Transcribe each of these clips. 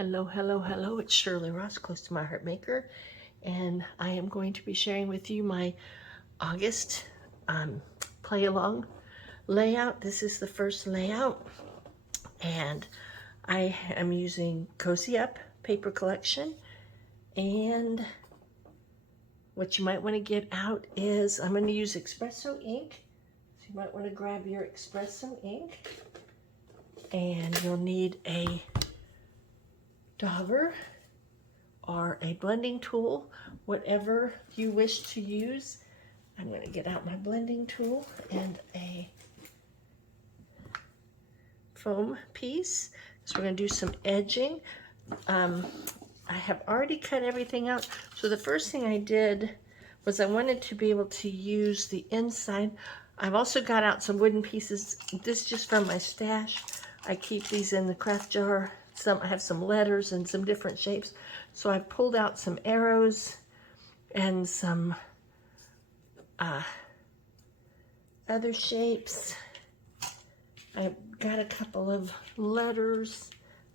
Hello, hello, hello. It's Shirley Ross, close to my heart maker, and I am going to be sharing with you my August play along layout. This is the first layout, and I am using Cozy Up paper collection. And what you might want to get out is I'm going to use espresso ink. So you might want to grab your espresso ink, and you'll need a dauber or a blending tool, whatever you wish to use. I'm going to get out my blending tool and a foam piece. So we're going to do some edging. I have already cut everything out. So the first thing I did was I wanted to be able to use the inside. I've also got out some wooden pieces. This is just from my stash. I keep these in the craft jar. I have some letters and some different shapes. So I pulled out some arrows and some other shapes. I've got a couple of letters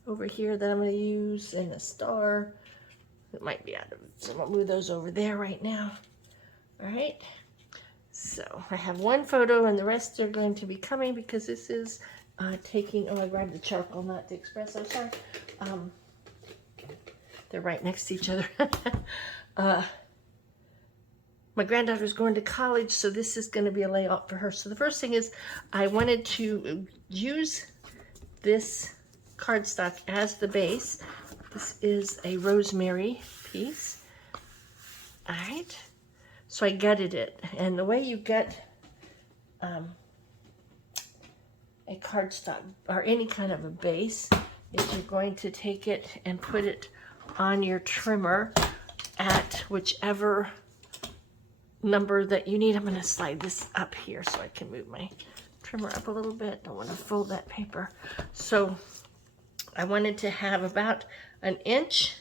over here that I'm going to use, and a star. It might be out of, so I'll move those over there right now. All right. So I have one photo, and the rest are going to be coming because this is taking, I grabbed the charcoal, not the espresso, sorry. They're right next to each other. My granddaughter's going to college, so this is going to be a layout for her. So the first thing is I wanted to use this cardstock as the base. This is a rosemary piece. All right. So I gutted it. And the way you gut a cardstock or any kind of a base is you're going to take it and put it on your trimmer at whichever number that you need. I'm going to slide this up here so I can move my trimmer up a little bit. Don't want to fold that paper. So I wanted to have about an inch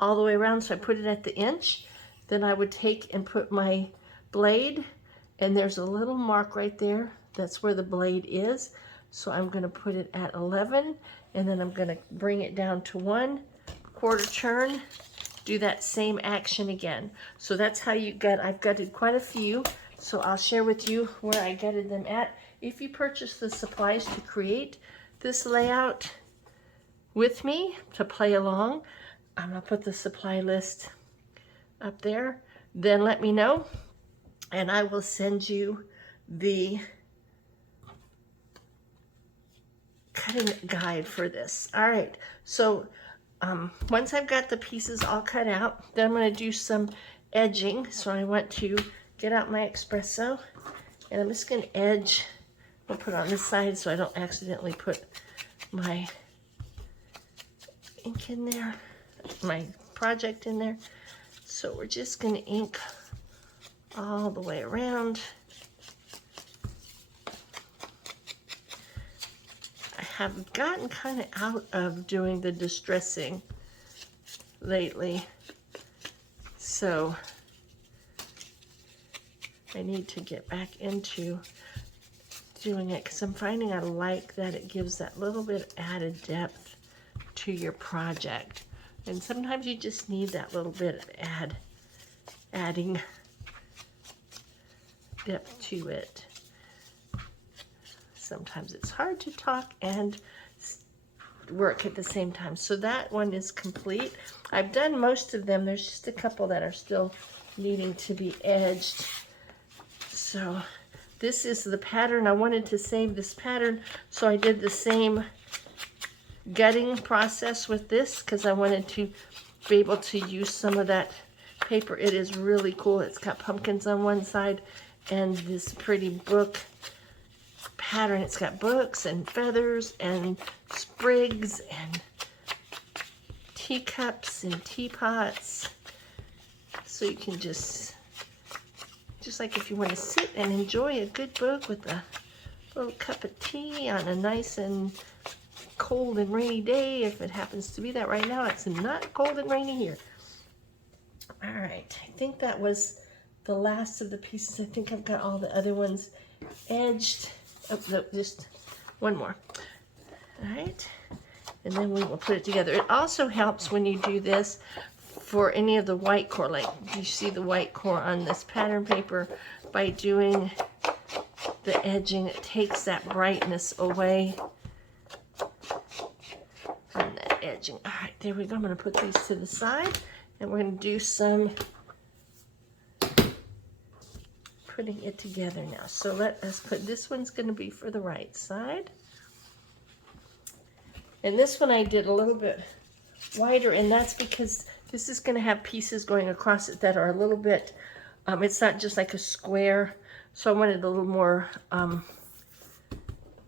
all the way around, so I put it at the inch. Then I would take and put my blade, and there's a little mark right there. That's where the blade is. So I'm going to put it at 11, and then I'm going to bring it down to 1/4 turn. Do that same action again. So that's how you gut. I've gutted quite a few, so I'll share with you where I gutted them at. If you purchase the supplies to create this layout with me to play along, I'm going to put the supply list up there. Then let me know, and I will send you the cutting guide for this. All right, so once I've got the pieces all cut out, then I'm going to do some edging. So I want to get out my espresso, and I'm just going to edge. I'll put it on this side so I don't accidentally put my ink in there, my project in there. So we're just going to ink all the way around. Have gotten kind of out of doing the distressing lately, so I need to get back into doing it because I'm finding I like that it gives that little bit of added depth to your project, and sometimes you just need that little bit of adding depth to it. Sometimes it's hard to talk and work at the same time. So that one is complete. I've done most of them. There's just a couple that are still needing to be edged. So this is the pattern. I wanted to save this pattern, so I did the same gutting process with this because I wanted to be able to use some of that paper. It is really cool. It's got pumpkins on one side and this pretty book pattern. It's got books and feathers and sprigs and teacups and teapots. So you can just like if you want to sit and enjoy a good book with a little cup of tea on a nice and cold and rainy day, if it happens to be that right now. It's not cold and rainy here. All right, I think that was the last of the pieces. I think I've got all the other ones edged. Oh, no, just one more. All right, and then we will put it together. It also helps when you do this for any of the white core, like you see the white core on this pattern paper, by doing the edging, it takes that brightness away from that edging. All right, there we go. I'm going to put these to the side, and we're going to do some putting it together now. So let us put, this one's going to be for the right side. And this one I did a little bit wider, and that's because this is going to have pieces going across it that are a little bit, it's not just like a square, so I wanted a little more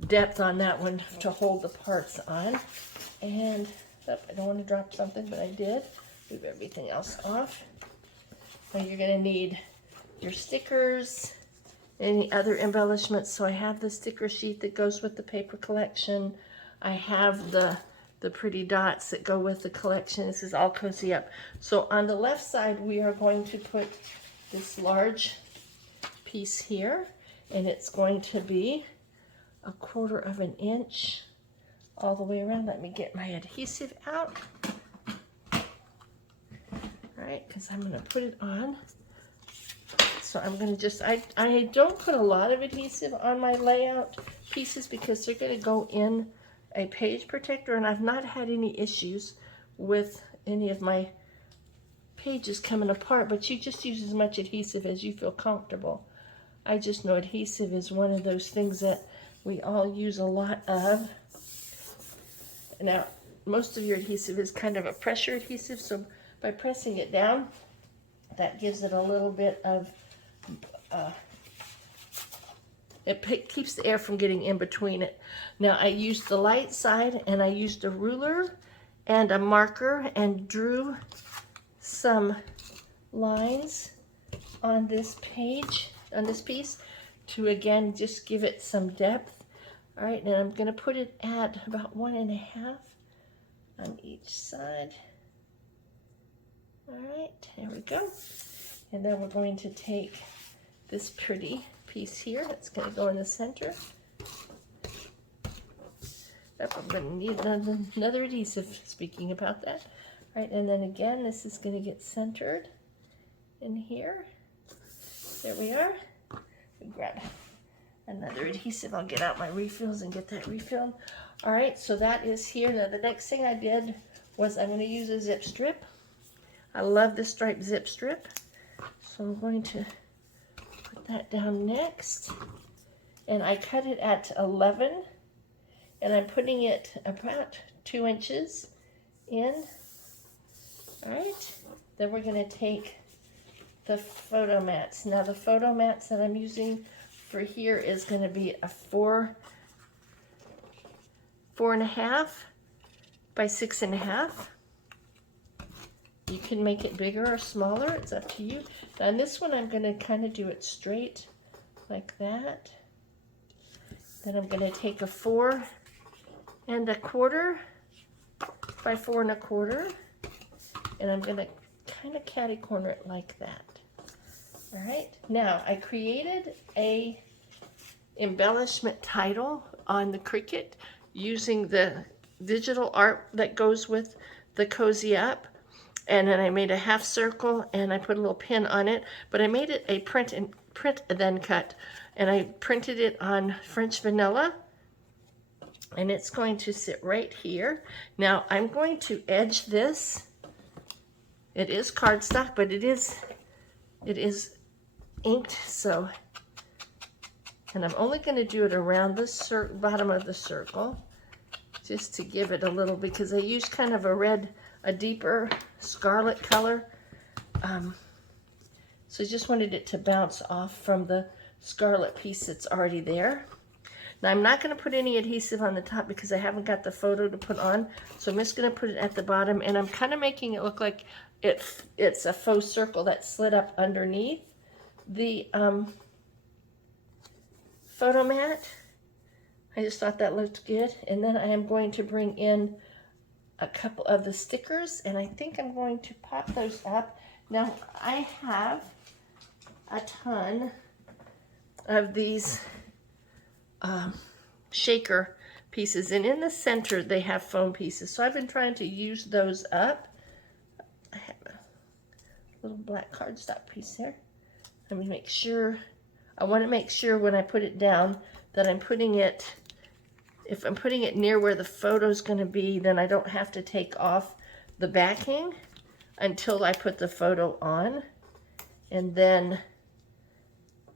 depth on that one to hold the parts on. And oh, I don't want to drop something, but I did. Move everything else off. Now you're going to need your stickers, any other embellishments. So I have the sticker sheet that goes with the paper collection. I have the pretty dots that go with the collection. This is all Cozy Up. So on the left side, we are going to put this large piece here, and it's going to be 1/4 of an inch all the way around. Let me get my adhesive out. All right, because I'm going to put it on. So I'm going to just, I don't put a lot of adhesive on my layout pieces because they're going to go in a page protector, and I've not had any issues with any of my pages coming apart, but you just use as much adhesive as you feel comfortable. I just know adhesive is one of those things that we all use a lot of. Now, most of your adhesive is kind of a pressure adhesive, so by pressing it down, that gives it a little bit of, it keeps the air from getting in between it. Now, I used the light side, and I used a ruler and a marker and drew some lines on this page, on this piece, to again just give it some depth. All right, and I'm going to put it at about 1.5 on each side. All right, there we go. And then we're going to take this pretty piece here that's going to go in the center. I'm going to need another adhesive, speaking about that. All right, and then again, this is going to get centered in here. There we are. We grab another adhesive. I'll get out my refills and get that refilled. All right, so that is here. Now, the next thing I did was I'm going to use a zip strip. I love this striped zip strip. So I'm going to put that down next. And I cut it at 11. And I'm putting it about 2 inches in. All right. Then we're going to take the photo mats. Now the photo mats that I'm using for here is going to be a 4.5 by 6.5. You can make it bigger or smaller. It's up to you. Now on this one, I'm going to kind of do it straight like that. Then I'm going to take a 4.25 by 4.25, and I'm going to kind of catty corner it like that. All right. Now I created a embellishment title on the Cricut using the digital art that goes with the Cozy Up. And then I made a half circle and I put a little pin on it, but I made it a print then cut, and I printed it on French vanilla, and it's going to sit right here. Now I'm going to edge this. It is cardstock, but it is inked, so, and I'm only going to do it around the bottom of the circle, just to give it a little, because I used kind of a deeper scarlet color. So I just wanted it to bounce off from the scarlet piece that's already there. Now I'm not going to put any adhesive on the top because I haven't got the photo to put on, so I'm just going to put it at the bottom, and I'm kind of making it look like it's a faux circle that slid up underneath the photo mat. I just thought that looked good. And then I am going to bring in a couple of the stickers, and I think I'm going to pop those up. Now I have a ton of these shaker pieces, and in the center they have foam pieces. So I've been trying to use those up. I have a little black cardstock piece there. Let me make sure, I want to make sure when I put it down that I'm putting it, if I'm putting it near where the photo is going to be, then I don't have to take off the backing until I put the photo on. And then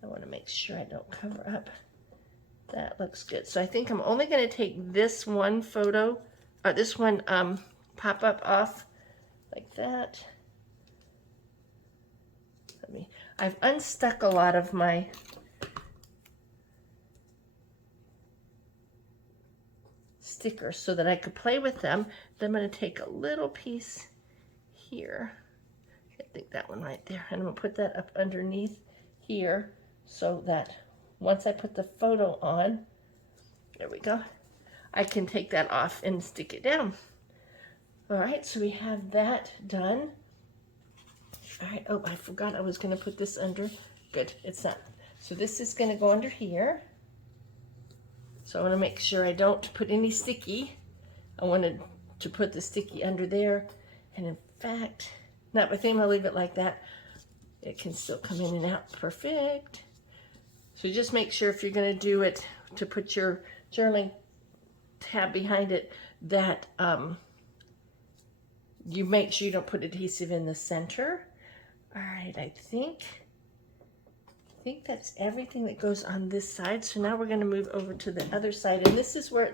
I want to make sure I don't cover up. That looks good. So I think I'm only going to take this one photo, or this one pop-up off like that. I've unstuck a lot of my stickers so that I could play with them. Then I'm going to take a little piece here. I think that one right there. And I'm going to put that up underneath here so that once I put the photo on, there we go, I can take that off and stick it down. All right, so we have that done. All right, oh, I forgot I was going to put this under. Good, it's not. So this is going to go under here. So I want to make sure I don't put any sticky. I wanted to put the sticky under there. And in fact, not, I think I'm going to leave it like that. It can still come in and out perfect. So just make sure if you're going to do it to put your journaling tab behind it, that you make sure you don't put adhesive in the center. All right, I think that's everything that goes on this side. So now we're going to move over to the other side, and this is where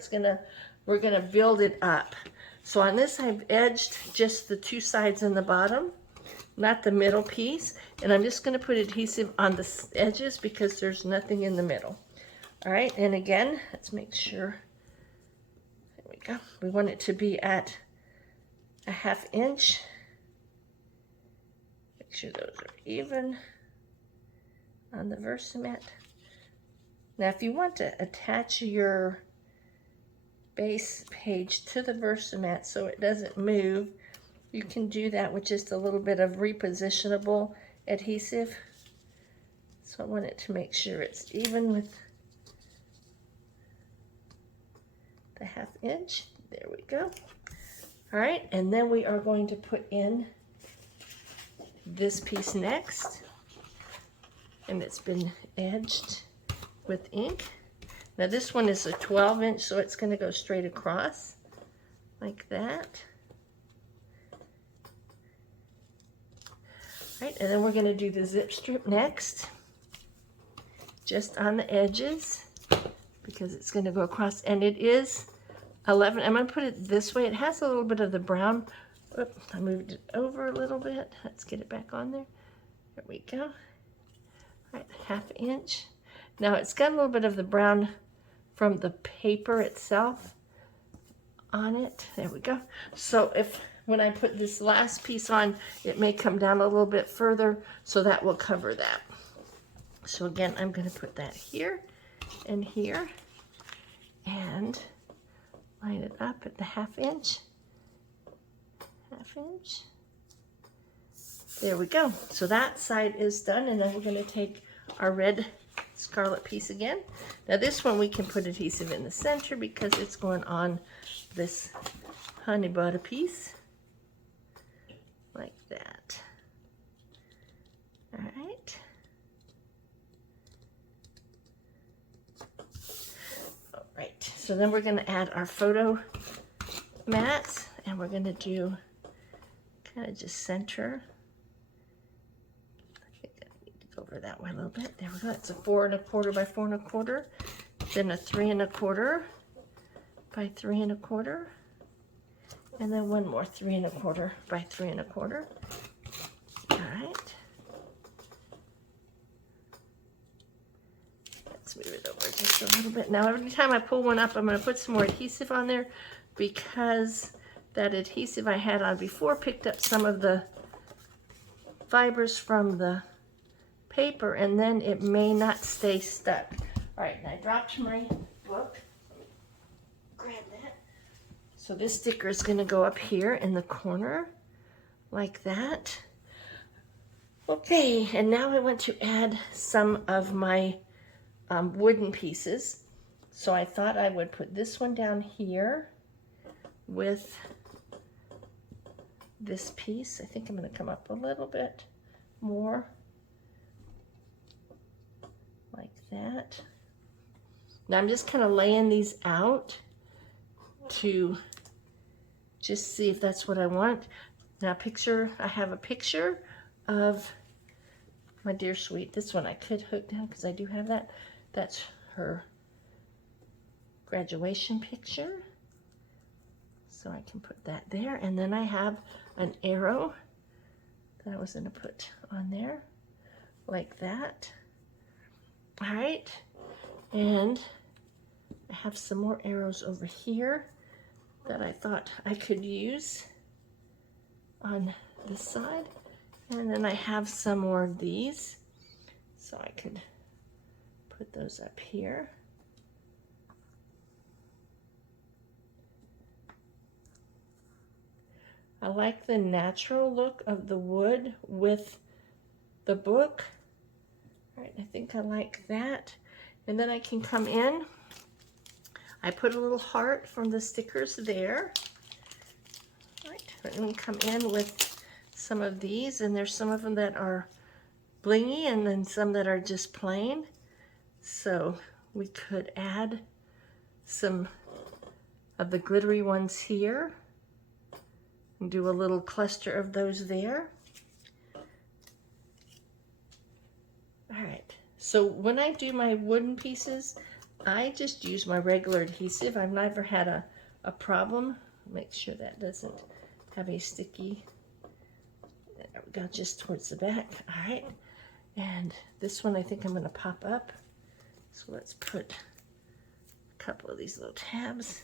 we're going to build it up. So on this, I've edged just the two sides and the bottom, not the middle piece, and I'm just going to put adhesive on the edges because there's nothing in the middle. All right, and again, let's make sure. There we go. We want it to be at a 1/2 inch. Make sure those are even on the Versamat. Now, if you want to attach your base page to the Versamat so it doesn't move, you can do that with just a little bit of repositionable adhesive. So I want it to make sure it's even with the 1/2 inch. There we go. All right, and then we are going to put in this piece next, and it's been edged with ink. Now this one is a 12 inch, so it's going to go straight across like that. All right, and then we're going to do the zip strip next, just on the edges, because it's going to go across, and it is 11. I'm going to put it this way. It has a little bit of the brown. Oop, I moved it over a little bit. Let's get it back on there. There we go. All right, 1/2 inch. Now it's got a little bit of the brown from the paper itself on it. There we go. So when I put this last piece on, it may come down a little bit further, so that will cover that. So again, I'm going to put that here and here and line it up at the 1/2 inch. 1/2 inch. There we go. So that side is done, and then we're going to take our red scarlet piece again. Now this one we can put adhesive in the center because it's going on this honey butter piece like that. All right. All right. So then we're going to add our photo mats, and we're going to do kind of just center. I think I need to go over that way a little bit. There we go. It's a 4 1/4 by 4 1/4. Then a 3 1/4 by 3 1/4. And then one more 3 1/4 by 3 1/4. All right. Let's move it over just a little bit. Now every time I pull one up, I'm going to put some more adhesive on there because that adhesive I had on before picked up some of the fibers from the paper, and then it may not stay stuck. All right, and I dropped my book. Grab that. So this sticker is going to go up here in the corner like that. Okay, and now I want to add some of my wooden pieces. So I thought I would put this one down here with this piece. I think I'm going to come up a little bit more like that. Now I'm just kind of laying these out to just see if that's what I want. Now I have a picture of my dear sweet. This one I could hook down because I do have that. That's her graduation picture. So I can put that there. And then I have an arrow that I was going to put on there like that. All right. And I have some more arrows over here that I thought I could use on this side. And then I have some more of these, so I could put those up here. I like the natural look of the wood with the book. All right, I think I like that. And then I can come in. I put a little heart from the stickers there. All right, and then come in with some of these, and there's some of them that are blingy and then some that are just plain. So we could add some of the glittery ones here and do a little cluster of those there. All right, so when I do my wooden pieces, I just use my regular adhesive. I've never had a problem. Make sure that doesn't have a sticky. There we go, just towards the back. All right, and this one I think I'm going to pop up. So let's put a couple of these little tabs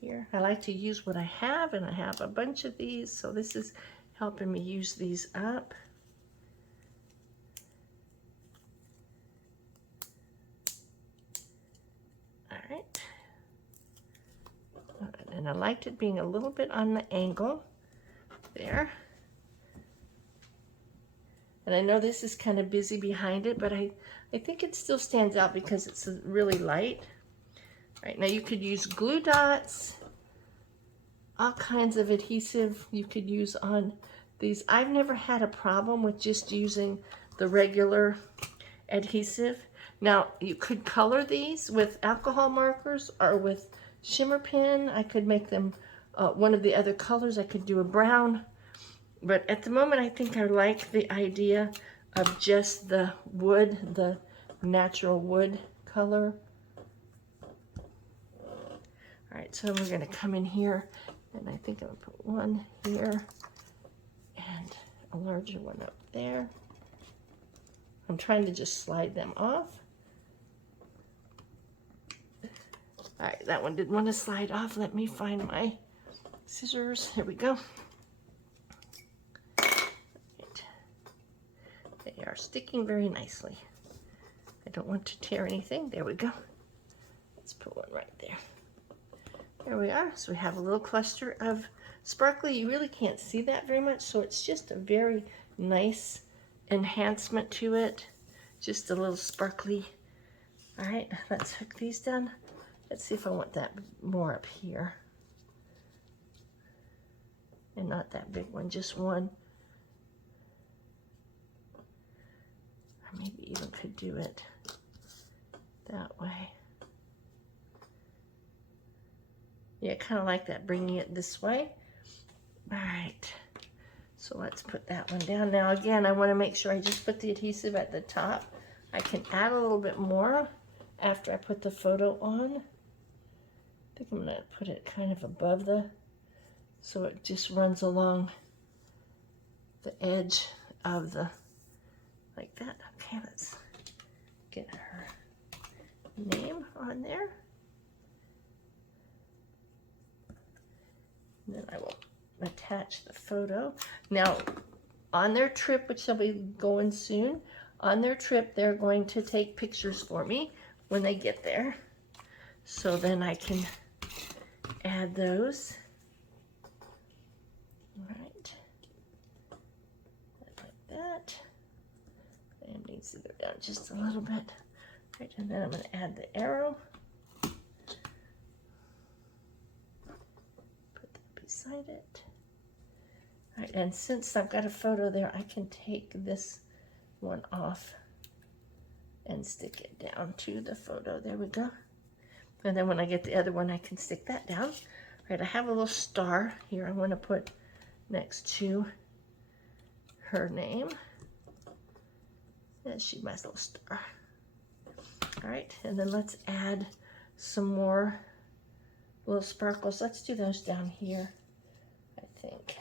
here. I like to use what I have, and I have a bunch of these, so this is helping me use these up. All right. And I liked it being a little bit on the angle there. And I know this is kind of busy behind it, but I think it still stands out because it's really light. All right, now you could use glue dots, all kinds of adhesive you could use on these. I've never had a problem with just using the regular adhesive. Now, you could color these with alcohol markers or with shimmer pen. I could make them one of the other colors. I could do a brown. But at the moment, I think I like the idea of just the wood, the natural wood color. All right, so we're going to come in here, and I think I'm going to put one here and a larger one up there. I'm trying to just slide them off. All right, that one didn't want to slide off. Let me find my scissors. Here we go. Right. They are sticking very nicely. I don't want to tear anything. There we go. Let's put one right there. There we are. So we have a little cluster of sparkly. You really can't see that very much, so it's just a very nice enhancement to it. Just a little sparkly. All right, let's hook these down. Let's see if I want that more up here. And not that big one, just one. Or maybe even could do it that way. Yeah, kind of like that, bringing it this way. All right, so let's put that one down. Now again, I want to make sure I just put the adhesive at the top. I can add a little bit more after I put the photo on. I think I'm going to put it kind of above so it just runs along the edge of the, like that. Okay, let's get her name on there. And then I will attach the photo. Now, on their trip, which they'll be going soon, on their trip, they're going to take pictures for me when they get there. So then I can add those. All right. Like that. And it needs to go down just a little bit. Right, and then I'm going to add the arrow. Put that beside it. All right, and since I've got a photo there, I can take this one off and stick it down to the photo. There we go. And then when I get the other one, I can stick that down. All right, I have a little star here I want to put next to her name. And she's my little star. All right, and then let's add some more little sparkles. Let's do those down here, I think,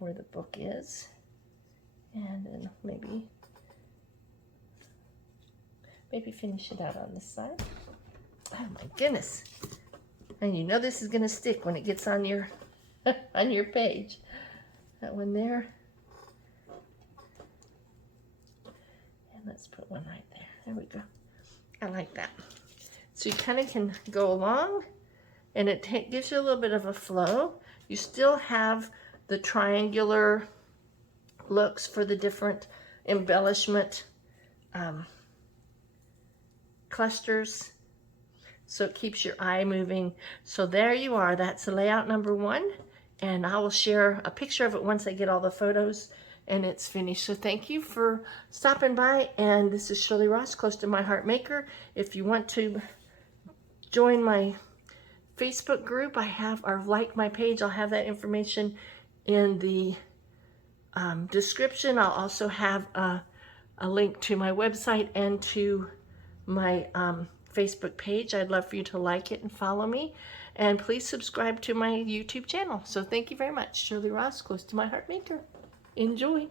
where the book is. And then maybe finish it out on this side. Oh my goodness. And you know this is gonna stick when it gets on your on your page. That one there. And let's put one right there. There we go. I like that. So you kind of can go along, and it gives you a little bit of a flow. You still have the triangular looks for the different embellishment clusters, so it keeps your eye moving. So there you are. That's the layout number 1, and I will share a picture of it once I get all the photos and it's finished. So thank you for stopping by, and this is Shirley Ross, Close to My Heart Maker. If you want to join my Facebook group, or like my page, I'll have that information in the description. I'll also have a link to my website and to my Facebook page. I'd love for you to like it and follow me, and please subscribe to my YouTube channel. So thank you very much. Shirley Ross, Close to My Heart Maker. Enjoy.